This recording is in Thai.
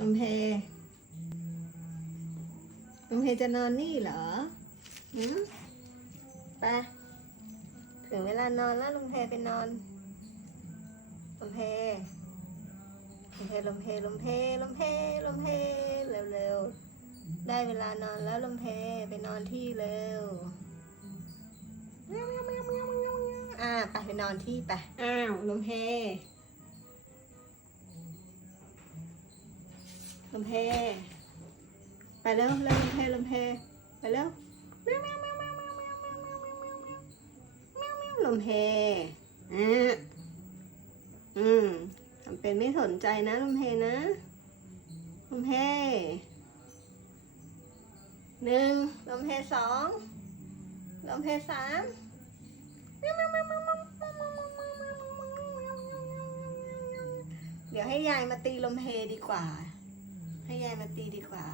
ลมเพลมเพจะนอนนี่เหรอหืมไปถึงเวลานอนแล้วลมเพไปนอนลมเพลมเพลมเพลมเพลมเพลมเพเร็วๆ ได้เวลานอนแล้วลมเพไปนอนที่เร็วอ่าไปไปนอนที่ไป อ้าวลมเพ ลมเพไปเร็วเร็วลมเพลมเพไปแมวแมวแมวแมวแมวแมวแมวแมวแมวแมวแมวแมวแมวลมเพอ่าอืมทำเป็นไม่สนใจนะลมเพนะลมเพหนึ่งลมเพสองลมเพสามเดี๋ยวให้ยายมาตีลมเพดีกว่า มาตีดีกว่า